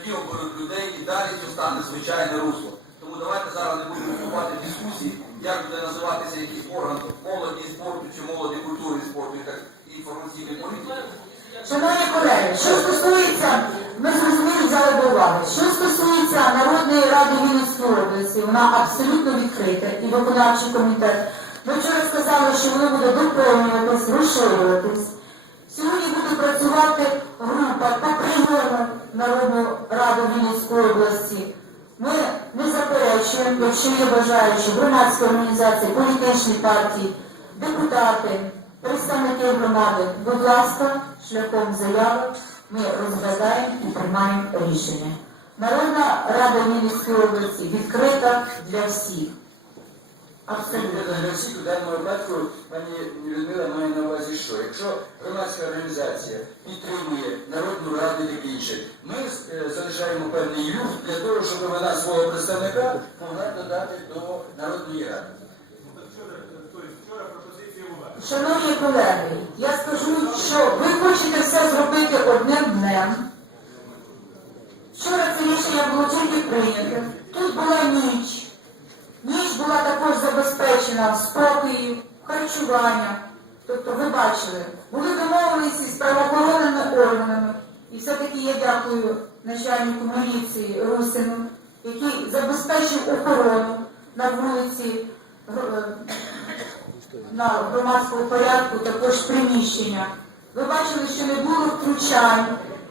тоді оберуть людей і далі це стане звичайне русло. Тому давайте зараз не будемо вступати в дискусії, як буде називатися якийсь орган молоді спорту чи молоді культури спорту і так інформаційної політики. Шановні колеги, що стосується, ми зрозуміли взяли до уваги. Що стосується Народної ради Вінницької області, вона абсолютно відкрита і виконавчий комітет. Ми вчора сказали, що воно буде доповнюватись, розширюватись. Сьогодні буде працювати група прийому Народну раду Вінницької області. Ми не заперечуємо, якщо є бажаючі громадські організації, політичні партії, депутати, представники громади, будь ласка, шляхом заяви ми розглядаємо і приймаємо рішення. Народна рада Вінницької області відкрита для всіх. Абсолютно. Для всіх у даному випадку пані Людмила має на увазі, що якщо громадська організація підтримує народну раду і інше, ми е, залишаємо певний люфт для того, щоб вона свого представника могла додати до народної ради. Шановні колеги, я скажу, що ви хочете все зробити одним днем. Вчора це рішення було тільки прийнято. Тут була ніч. Ніч була також забезпечена спокою, харчування. Тобто, ви бачили, були домовленості з правоохоронними органами. І все-таки я дякую начальнику міліції Русину, який забезпечив охорону на вулиці е, на громадському порядку також приміщення. Ви бачили, що не було втручань,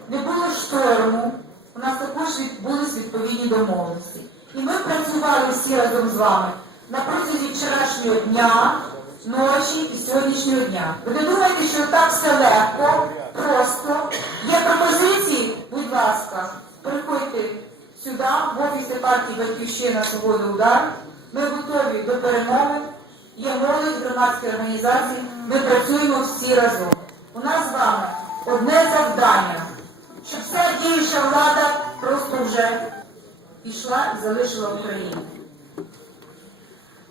не було шторму. У нас також відбулись відповідні домовленості. І ми працювали всі разом з вами на протязі вчорашнього дня, ночі і сьогоднішнього дня. Ви не думаєте, що так все легко, просто. Є пропозиції, будь ласка, приходьте сюди, в офіси партії Батьківщина Свобода Удар. Ми готові до перемоги. Є молодь громадські організації, ми працюємо всі разом. У нас з вами одне завдання, щоб вся діюча влада просто вже пішла і залишила Україну.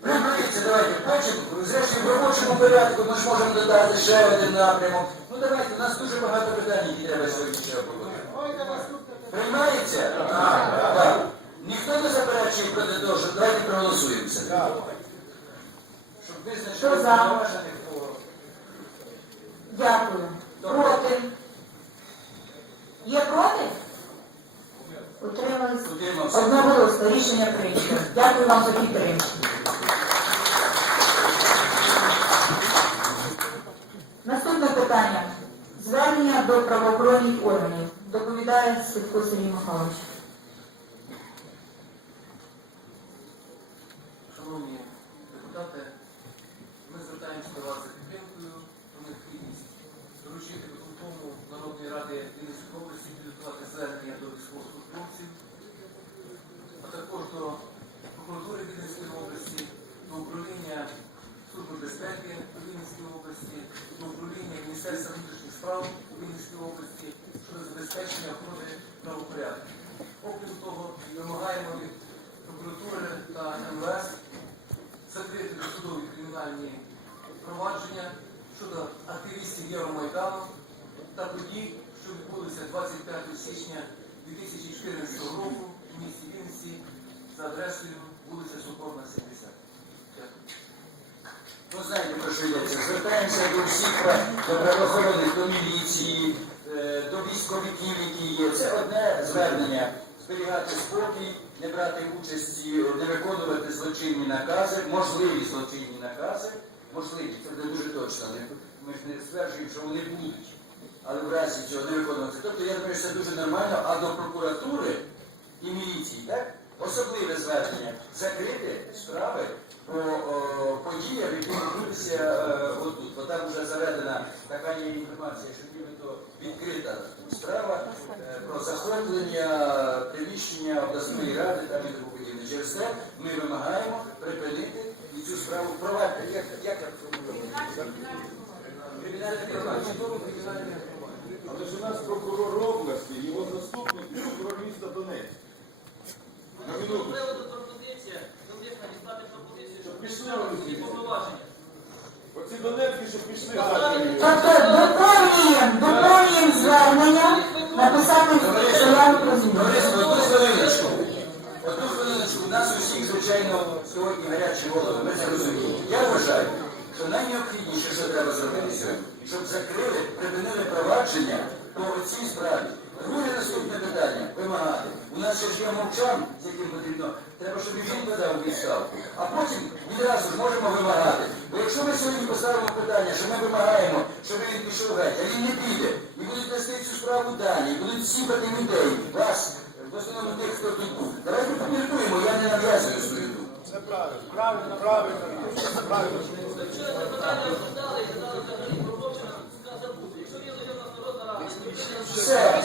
Приберіться, давайте, бачимо, зрештою в робочому порядку ми ж можемо додати ще один напрямок. Ну давайте, у нас дуже багато питань, які треба сьогодні ще обговорити. Приймається? Так. Так. Ніхто не заперечує проти того, що давайте проголосуємося. Щоб визначити повноважених по... Дякую. Проти? Є проти? Утримались? Одноголосно рішення прийнято. Дякую вам за підтримку. Наступне питання. Звернення до правоохоронних органів. Доповідає Святко Сергій Михайлович. Шановні депутати, ми звертаємося до вас за підтримкою про необхідність доручити виконкому Народної ради Вінницької області підготувати звернення до військовослужбовців, а також до прокуратури Вінницької області, до управління Служби безпеки у Вінницькій області, до управління Міністерства внутрішніх справ у Вінницькій області щодо забезпечення охорони правопорядку. Окрім того, вимагаємо від прокуратури та МВС закрити досудові кримінальні провадження щодо активістів Євромайдану та подій, що відбулися 25 січня 2014 року в місті Вінниці за адресою вулиця Соборна, 70. Ну, знаєте, про що йдеться. Звертаємося до всіх правоохоронних, до міліції, е, до військовиків, які є. Це одне звернення. Зберігати спокій, не брати участі, не виконувати злочинні накази, можливі злочинні накази, можливі, це буде дуже точно. Ми ж не стверджуємо, що вони будуть, але в разі цього не виконувати. Тобто я думаю, що це дуже нормально, а до прокуратури і міліції, так? Особливе звернення закрити справи про о, подіях, які відбулися е, отут. Бо там вже заведена така є інформація, що нібито відкрита справа е, про захоплення приміщення обласної ради тому подібне. Через це ми вимагаємо припинити і цю справу провадити. Як, як? Кримінальне провадження. Але ж у нас прокурор області, його заступник прокурор міста Донецьк щоб пішли всі повноваження. Оці Донецькі, щоб пішли. Тобто доповнюємо, доповнюємо звернення, написати одну хвилиночку. У нас усіх, звичайно, сьогодні гарячі голови, ми це. Я вважаю, що найнеобхідніше, що треба щоб закрили, припинили провадження по цій справі. Друге наступне питання вимагати. У нас ще є мовчан, з яким потрібно, треба, щоб і він подав відставку. А потім відразу ж можемо вимагати. Бо якщо ми сьогодні поставимо питання, що ми вимагаємо, щоб він пішов геть, а він не піде, і будуть нести цю справу далі, і будуть сіпати людей, вас, в основному тих, хто тут був. Давайте поміркуємо, я не нав'язую свою думку. Вчора це питання розглядали, і казали, Вовчина забути. Якщо є лише у нас народна рада, Все.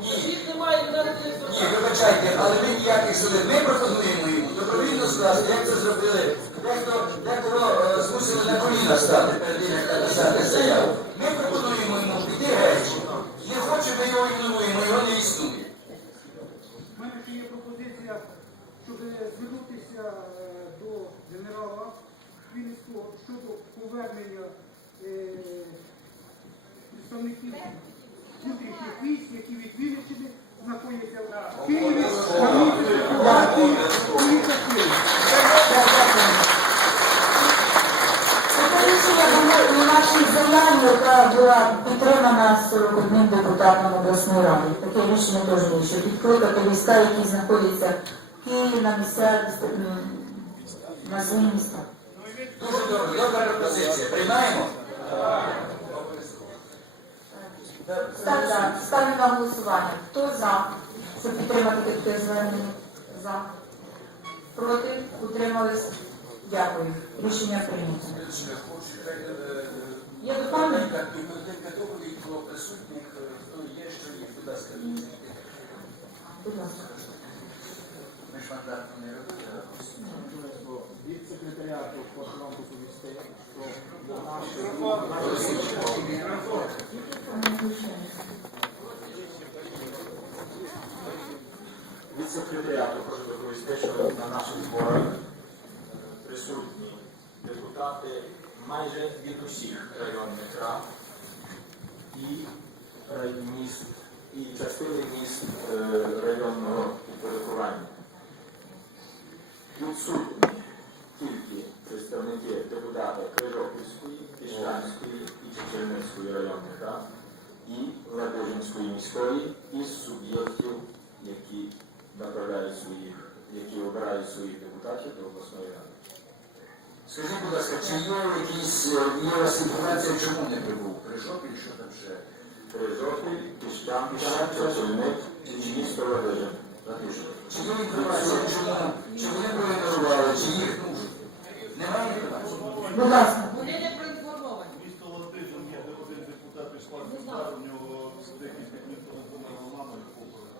Ні. Їх немає, не Ні, вибачайте, але ми ніяких судів. Ми пропонуємо йому добровільно скласти, як це зробили. Дехто декого е, змусили на коліна стати перед тим, як написати заяву. Ми пропонуємо йому піти речі. Не хоче, ми його ігноруємо, його не існує. У мене ще є пропозиція, щоб звернутися е, до генерала Вінницького щодо повернення е, представників внутрішніх військ, які від Вінниччини знаходяться в Києві на місці окупації міста Києва. Це рішення було у нашій заяві, яка була підтримана 41 депутатом обласної ради. Таке рішення теж щоб відкликати війська, які знаходяться в Києві на місцях на свої міста. Дуже добре, добра пропозиція. Приймаємо? Так, так. Ставлю на голосування. Хто за? Щоб підтримати таке звернення? За. Проти? Утримались? Дякую. Рішення прийнято. Є доповнення? Бібліотека доповідь про присутніх, хто є, що є, будь ласка. Будь ласка. Від секретаріату що нашої від секретаріату хочу доповісти, що на наших зборах е, присутні депутати майже від усіх районних рад і е, міст, і частини міст е, районного підпорядкування. Відсутні тільки представники депутата Крижопільської, Піщанської і Чечерницької районних рад і Ладижинської міської із суб'єктів, які направляють своїх, які обирають своїх депутатів до обласної ради. Скажіть, будь ласка, чи є якісь, е, є вас чому не прибув? І що там ще? Крижопіль, Піщанка, Чечерник і місто. Ладижин. Чи є інформація. Чи вони проігнорували, чи їх ну, немає інформації? Будь ласка. Місто Латижин є де один депутат із партії «Стар», у нього декілька днів тому померла мама і похорона.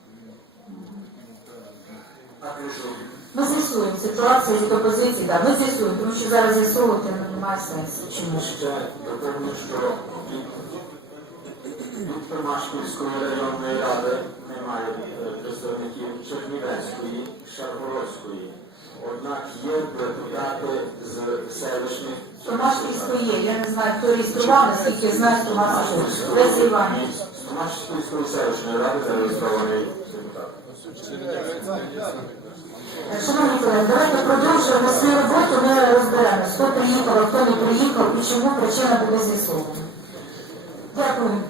Ми з'ясуємо ситуацію від опозиції, да, ми з'ясуємо, тому що зараз з'ясовувати немає сенсу. Чому ж? Ще доповню, що від районної ради немає представників Чернівецької, Шаргородської. Однак є депутати з селищних Томашпільської є, я не знаю, хто реєстрував, наскільки я знаю, з Томашпільської. Леся Іванівна. З Томашпільської селищної ради зареєстрований депутат. Шановні колеги, давайте продовжуємо свою роботу, ми розберемось, хто приїхав, хто не приїхав і чому причина буде з'ясована. Дякую.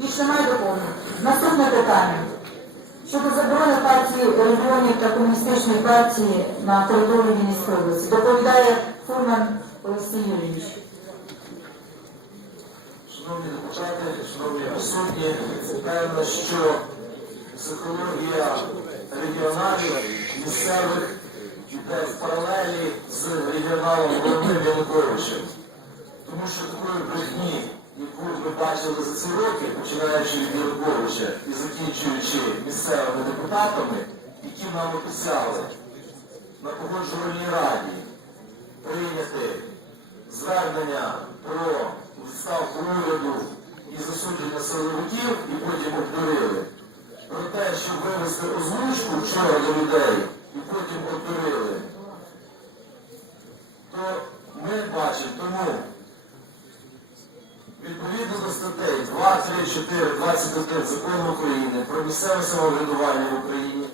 Більше немає доповнень. Наступне питання. Щодо заборони партії регіонів та комуністичної партії на території Вінницької області. Доповідає Фурман Олексій Юрійович. Шановні депутати, шановні присутні, певно, що психологія регіоналів місцевих йде в паралелі з регіоналом Володимиром Януковичем. Тому що такої брехні, яку ми бачили за ці роки, починаючи від Януковича і закінчуючи місцевими депутатами, які нам обіцяли на погоджувальній раді прийняти звернення про відставку уряду і засудження силовиків, і потім обдурили. Про те, щоб вивести озвучку вчора до людей і потім обдурили, то ми бачимо тому відповідно до статей 2, 3, 4, 21 закону України про місцеве самоврядування в Україні,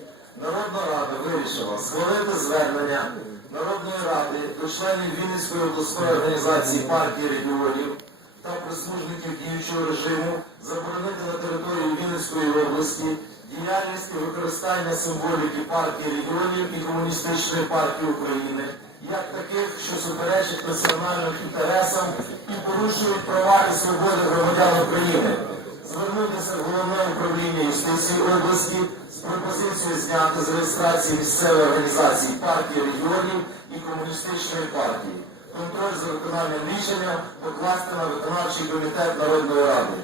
Народна рада вирішила схвалити звернення Народної ради до членів Вінницької обласної організації партії регіонів та прислужників діючого режиму заборонити на території Вінницької області діяльність і використання символіки партії регіонів і комуністичної партії України як таких, що суперечать національним інтересам і порушують права і свободи громадян України. Звернутися в головне управління юстиції області з пропозицією зняти з реєстрації місцевої організації партії регіонів і комуністичної партії. Контроль за виконанням рішення покласти на виконавчий комітет Народної ради.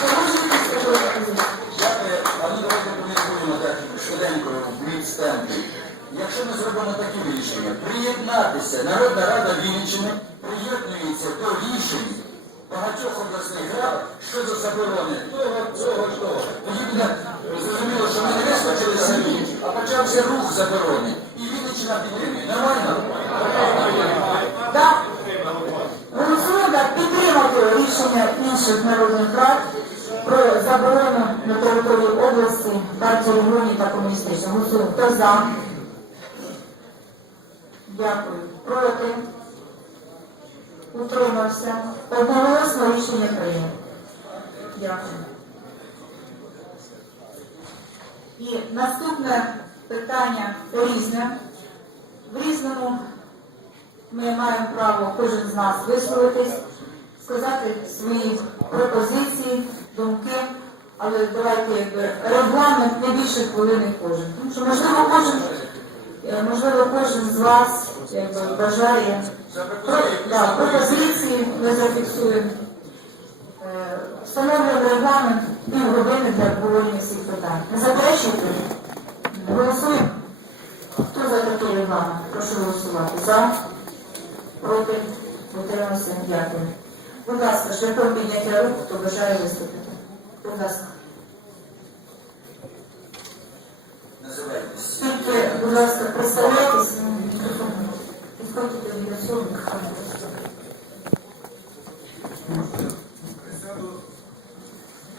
Погоджуєтесь з такою пропозицією? Дякую, а ну давайте поміркуємо так швиденько в бліц темпі. Якщо ми рішення, приєднатися, Народна Рада Вінниччини приєднується до рішень багатьох обласних рад щодо заборони того, того. Тоді буде зрозуміло, що ми не вискочили самі, а почався рух заборони. І Вінниччина підтримує. Нормально? Так. Голосуємо підтримати рішення інших народних рад про заборону на території області партії регіонів та комуністичних. Голосуємо. Хто за? Дякую. Проти? Утримався. Одноголосно рішення прийнято. Дякую. І наступне питання різне. В різному ми маємо право кожен з нас висловитись, сказати свої пропозиції, думки, але давайте якби регламент не більше хвилини кожен. Тому що можливо кожен, можливо, кожен з вас якби бажає да, пропозиції, ми зафіксуємо. Е, Встановлюємо регламент півгодини для обговорення всіх питань. Не заперечуєте? Голосуємо. Хто за такий регламент? Прошу голосувати. За? Проти? Утримався? Дякую. Будь ласка, шляхом підняття рук, хто бажає виступити. Будь ласка. Називайтесь. Тільки, будь ласка, представляйтесь. Підходьте до мікрофону.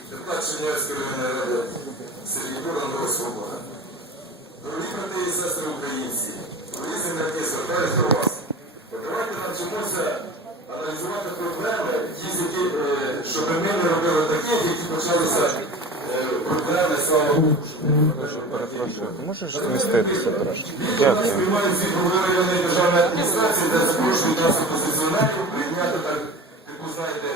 Депутат Чернівецької районної ради Сергій Буран Свобода. Дорогі брати і сестри українці, різні нарки звертаюся до вас. Давайте навчимося аналізувати проблеми, ті, з які, е, щоб ми не робили таких, які почалися е, проблеми, слава Богу. Ти можеш зміститися трошки? Дякую. сприймають звіт голови районної державної адміністрації, де запрошують нас опозиціонерів прийняти так, таку, знаєте,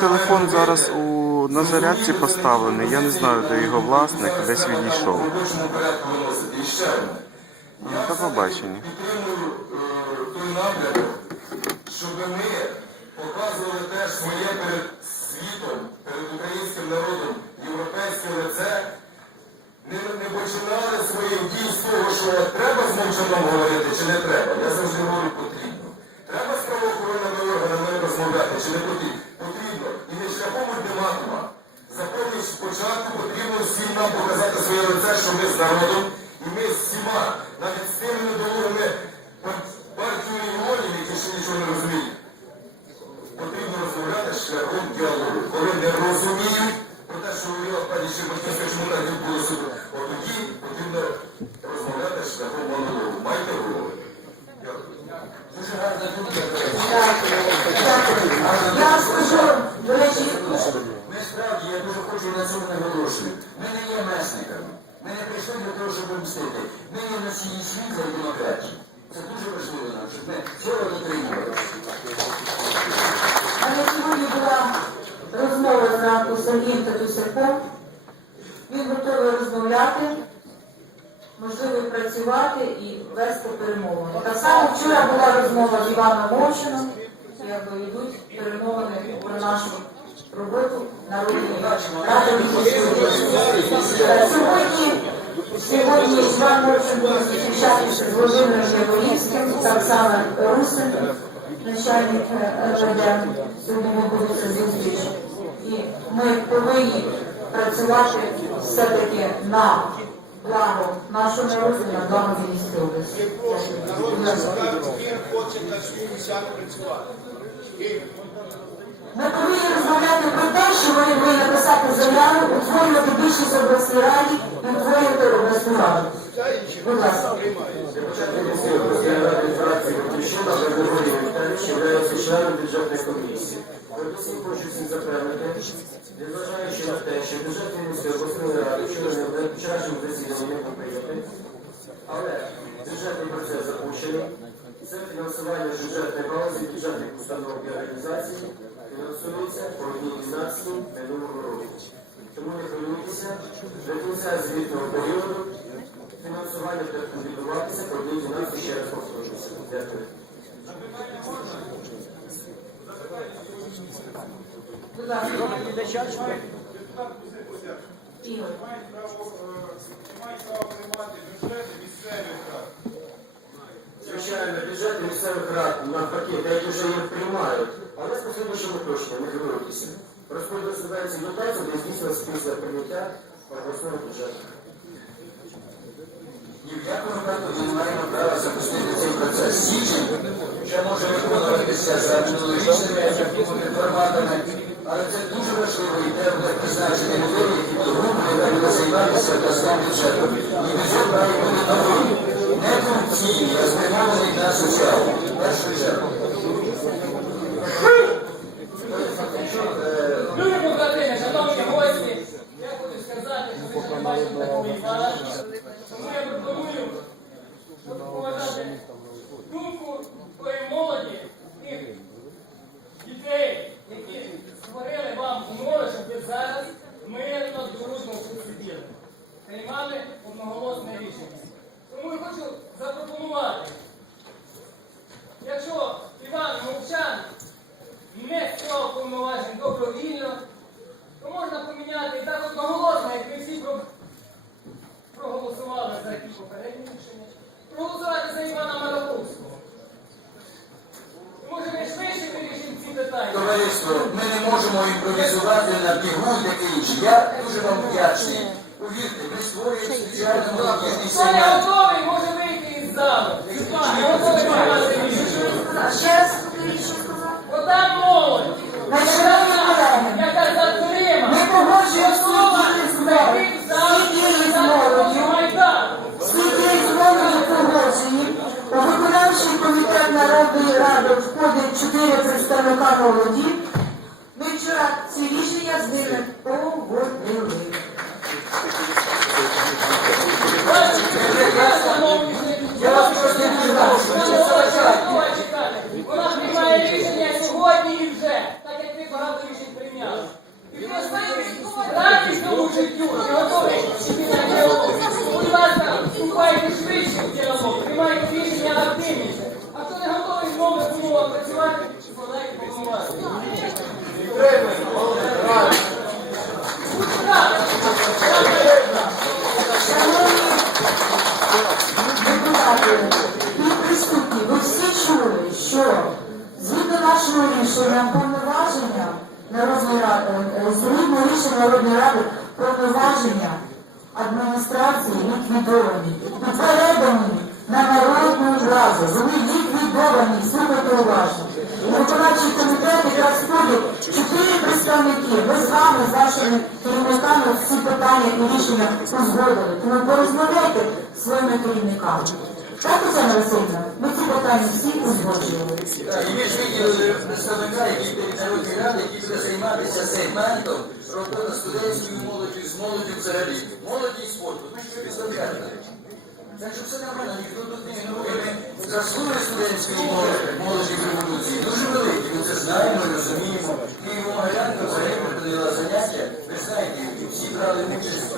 телефон зараз у на зарядці поставлений. Я не знаю, де його власник, десь відійшов. До побачення. е, напрямок, щоб ми показували теж своє перед світом, перед українським народом, європейське лице, не, не починали своїх дій з того, що треба з мовчаном говорити чи не треба. Я завжди говорю потрібно. Треба з правоохоронними органами розмовляти чи не потрібно? Потрібно. І не шляхом ультиматума. Запомніть, спочатку потрібно всім нам показати своє лице, що ми з народом, і ми з всіма, навіть з тими недолугими партією регіонів, які ще нічого не розуміють. Потрібно розмовляти шляхом діалогу. Коли не розуміють про те, що говорила пані Щербатівська, чому так відбулося, от тоді потрібно розмовляти шляхом монологу. Майте голову. Дякую. Дуже гарна думка. Дякую. Я вам скажу, до речі, Ми справді, я дуже хочу на цьому наголошую. Ми не є месниками. Ми не прийшли для того, щоб мстити. Ми є носії світла і демократії. Це дуже важливо нам, щоб ми цього дотримувалися. У мене сьогодні була розмова з Сергієм Татусяком. Він готовий розмовляти, можливо, працювати і вести перемовини. Так само вчора була розмова з Іваном Мовчином, якби йдуть перемовини про нашу роботу народної ради Е, Сьогодні, Мовчин буде зустрічатися з Володимиром Яворівським, так само Русин, начальник е, РВД. Сьогодні відбудеться зустріч. І ми повинні працювати все-таки на благо нашого народу, на благо Вінницької області. хоче на свій місцях працювати. Ми повинні розмовляти про те, що вони повинні написати заяву, утворювати більшість обласній раді і утворювати обласну раду. Будь ласка. Комісії. Незважаючи на те, що бюджет Вінницької обласної ради вчора але бюджетний процес запущений. Це фінансування бюджетної галузі, бюджетних установ і організацій фінансується по одній династії минулого року. Тому не хвилюйтеся, до кінця звітного періоду фінансування буде відбуватися по одній ще раз повторюся. Дякую. Будь ласка. Ігор. Мають право, е, мають право приймати бюджети місцевих рад. Звичайно, бюджети місцевих рад навпаки, деякі вже їх приймають, але з послідуючим уточненням, не хвилюйтеся. Розподіл субвенцій дотацій буде здійснюватися після прийняття обласного бюджету. Ні в якому випадку ми маємо права запустити цей процес. Січень ще може виконуватися за минулорічними форматами, але це дуже важливо і треба призначити людей, які не будуть займатися обласним бюджетом. І бюджет має бути новий, не корупційний, а спрямований на соціальну. В першу чергу. Е, Люди побратими, шановні гості, я хочу сказати, що ви не бачите такої зараз. Тому я пропоную щоб поважати думку тої молоді, тих дітей, які створили вам умови, щоб ви зараз мирно, дружно тут сиділи. Приймали одноголосне рішення. Тому я хочу запропонувати, якщо Іван Мовчан не склав повноважень добровільно, то можна поміняти і так одноголосно, як ми всі про- проголосували за ті попередні рішення, проголосувати за Івана Мараковського. Може, ми швидше вирішимо ці питання. Товариство, ми не можемо імпровізувати на бігу і таке інше. Я дуже вам вдячний. Повірте, ми створюємо спеціально молодіжний Хто не семінар. готовий, може вийти із залу. Не готовий приймати рішення. Ще раз повторіть, що сказав. Ота молодь, Значить, шановні колеги, яка затримана. Ми погоджуємо всі дії з молоддю. Всі дії з молоддю. Майдан. Всі дії з молоддю погоджені. У виконавчий комітет Народної ради входить чотири представника молоді. Ми вчора ці рішення з ними нашого рішення повноваження Народної ради, е, згідно рішення Народної ради повноваження адміністрації ліквідовані передані на народну раду. Вони ліквідовані, слухайте уважно. Виконавчий комітет якраз входить чотири представники. Ми з вами, з нашими керівниками всі питання і рішення узгодили. Тому порозмовляйте своїми керівниками. Чата Олександра, ми ці питання всі узгоджували. І ми ж виділили представника, який перед народній ради, який буде займатися сегментом роботи студентською молоді, з молоді взагалі. Молоді і спорту. Ми ж представляємо. Так що все нормально, ніхто тут не ігнорує. Заслуги студентської молоді, молоді в революції дуже великі. Ми це знаємо, розуміємо. І Могилянка взагалі проводила заняття. Ви знаєте, всі брали участь.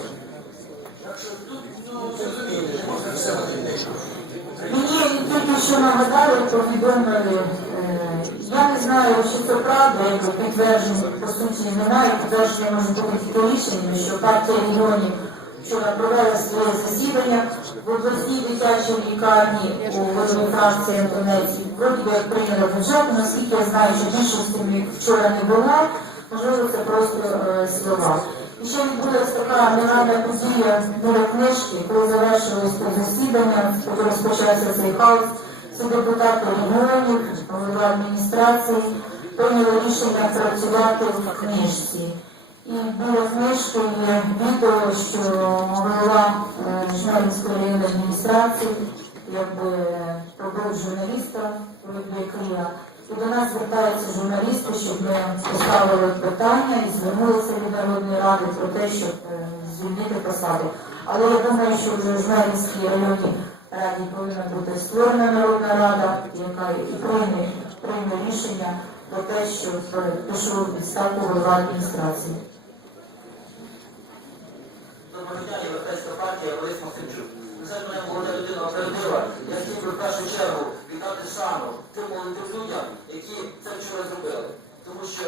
Так що тут, ну, зрозуміло, можна все одне нагадали, повідомили. Е, Я не знаю, чи це правда, якби підтверджень по суті немає. Підтвердження може бути тільки рішеннями, що партія регіонів вчора провела своє засідання в обласній дитячій лікарні у голові фракції Антонеці. Вроді би як прийняли бюджет, наскільки я знаю, що більшості вчора не була, можливо, це просто е, слова. І ще відбулася така негайна подія біля книжки, коли завершилось засідання, коли розпочався цей хаос. Це депутати регіонів, голова адміністрації прийняли рішення працювати в книжці. І біля книжки є відео, що голова е, Жмеринської районної адміністрації якби пробив журналіста Кия. І до нас звертаються журналісти, щоб ми поставили питання і звернулися від Народної ради про те, щоб е, звільнити посади. Але я думаю, що вже в районній раді повинна бути створена Народна рада, яка і прийме, прийме рішення про те, щоб е, пішов відставку голова адміністрації. Це мене молода людина опередила. Я хотів в першу чергу віддати шану тим молодим людям, які це вчора зробили. Тому що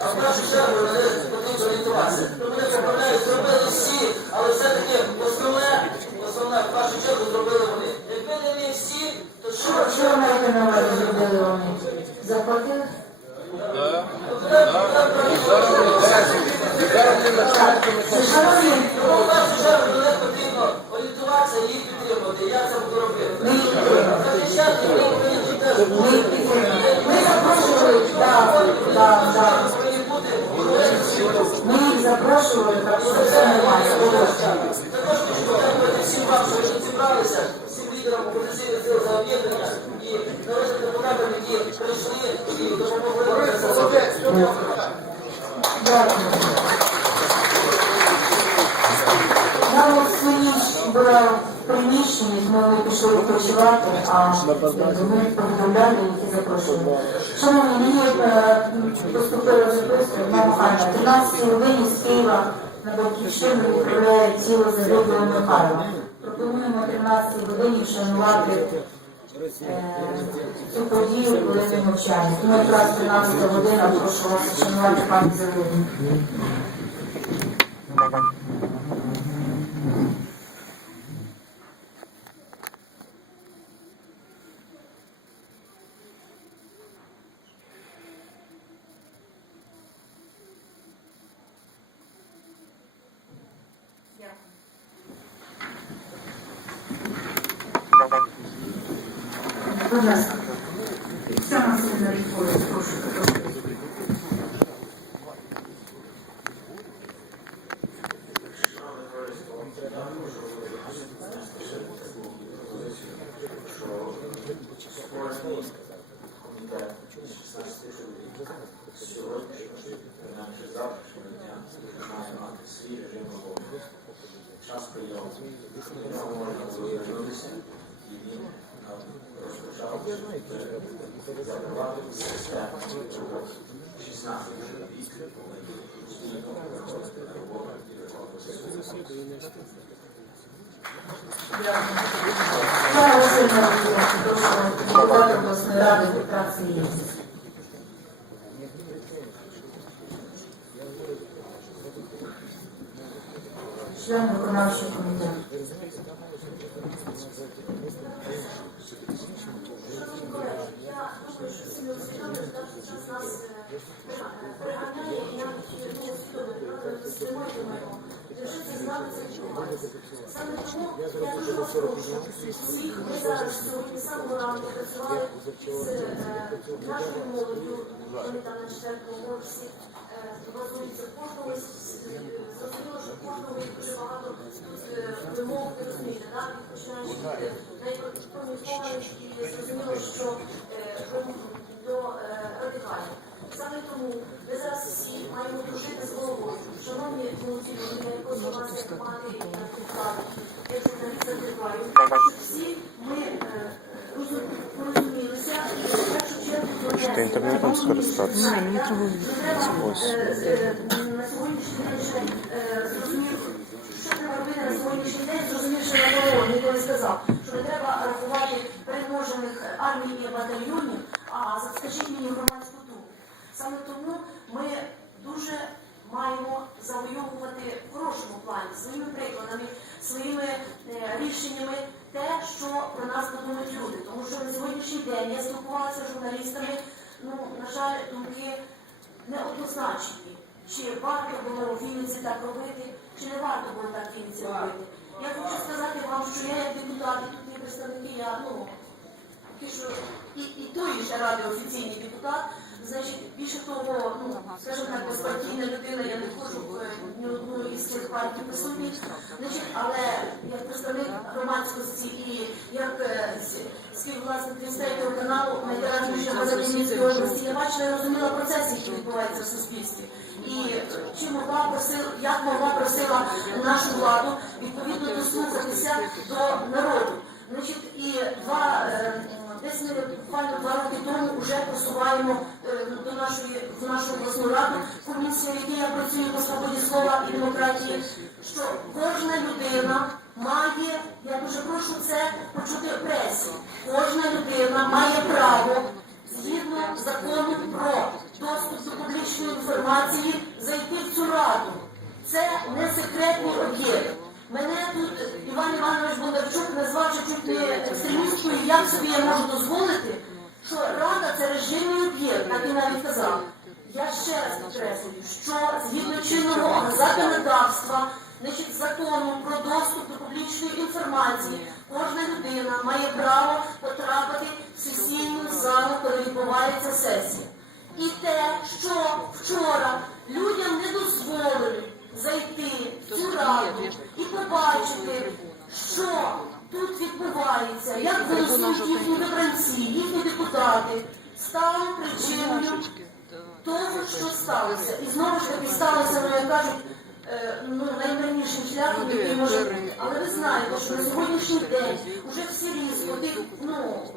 а в першу чергу мене потрібно орієнтуватися. Ну, мене поправляють, зробили всі, але все-таки основне, основне в першу чергу зробили вони. Якби не ми всі, то що? Що, що ви маєте на увазі зробили вони? Заплатили? Шановні, Тому в першу чергу мене потрібно орієнтуватися і їх підтримувати. Я це буду робити. ми їх підтримуємо. Захищати ми повинні теж Ми їх підтримуємо. Ми запрошували, так, так, так. повинні бути героїв. Ми їх запрошували, так що все нормально. вибачте. Також хочу подякувати всім вам, що ви зібралися, всім лідерам опозиційних сил за об'єднання і народним депутатам, які прийшли і допомогли нам це зробити. Дякую. Я от всю ніч була в приміщенні, ми пішли відпочивати, а ми повідомляли їх і запрошували. Е, поступила записка на Михайла. 13 годині з Києва на Батьківщину відправляє тіло загиблого Михайла. Пропонуємо о 13 годині вшанувати е, цю подію хвилини мовчання. Тому якраз 13 година прошу вас вшанувати пам'ять загиблих. Будь ласка. Саме сильно відповідь, прошу. Створений комітет 16 чоловік сьогодні, принаймні завтрашнього дня, має мати свій режим роботи. Час прийому. Нього можна було і він розпочав задавати систему роботи. 16 чоловік повинні постійно виходити на роботу і. Я Васильна прошу депутата обласної ради фракції єдність. Член виконавчого комітету. Шановні колеги, я думаю, що всі ми усвідомлюємо, що даний час нас е, приганяє і навіть не усвідомлюємо, правда, ми стоїмо і думаємо, невже це з нами це відбувається? Саме тому я дуже прошу, всіх зараз сьогодні з самого ранку працювали з нашою молоддю, вони там на четвертому з- зрозуміло, що в кожному є дуже багато е, вимог, ви розумієте, так? Починаючи від найпротестовних і зрозуміло, що е, до е, радикалів. Саме тому ми зараз всі маємо дружити з головою. Шановні молоді люди, я прошу вас як мати як підкладу, як журналіст щоб всі ми е, розум- порозумілися і в першу чергу про те, інтернетом скористатися. Ось. На сьогоднішній день ще е, що треба робити на сьогоднішній день, зрозумів, що Наполеон ніколи сказав, що не треба рахувати переможених армій і батальйонів, а скажіть мені громадську думку. Саме тому ми дуже маємо завойовувати в хорошому плані своїми прикладами, своїми е, рішеннями те, що про нас подумають люди. Тому що на сьогоднішній день я спілкувалася з журналістами, ну, на жаль, думки неоднозначні. Чи варто було у Вінниці так робити, чи не варто було так в Вінниці робити. Я хочу сказати вам, що я як депутат, і тут є представники, я ну, і, і тої ж ради офіційний депутат, значить, більше того, ну, скажімо так, безпартійна людина, я не входжу в ні одну із цих партій присутніх, значить, але як представник громадськості і як е, співвласник Вінстейного каналу найкращої газети Мінської області, я бачила і розуміла процеси, які відбуваються в суспільстві. І е, чи могла просила, як могла просила нашу владу відповідно дослухатися до народу. Значить, і два е, десь ми буквально два роки тому вже просуваємо е, до нашої в нашу обласну раду комісію, в якій я працюю по свободі слова і демократії, що кожна людина має, я дуже прошу це почути пресі, кожна людина має право згідно закону про доступ до публічної інформації зайти в цю раду. Це не секретний об'єкт. Мене тут Іван Іванович Бондарчук назвав чуть екстремісткою, як собі я можу дозволити, що рада це режимний об'єкт, так і навіть казав. Я ще раз підкреслюю, що згідно чинного законодавства, значить закону про доступ до публічної інформації, кожна людина має право потрапити в сесійну залу, коли відбувається сесія. І те, що вчора людям не дозволили зайти в цю раду і побачити, що тут відбувається, як голосують їхні вибранці, їхні депутати, стало причиною того, що сталося. І знову ж таки сталося, ну як кажуть, е, ну, найменшим шляхом, який може бути. Але ви знаєте, що на сьогоднішній день вже всі тих, ну,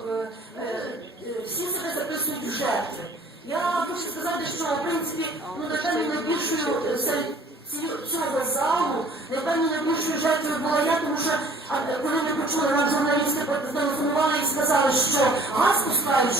е, е, всі себе записують в жертви. Я хочу сказати, що в принципі, ну напевно, найбільшою серед цього залу, напевно, найбільшою жертвою була я, тому що коли ми почули, нам журналісти телефонували і сказали, що газ пускають,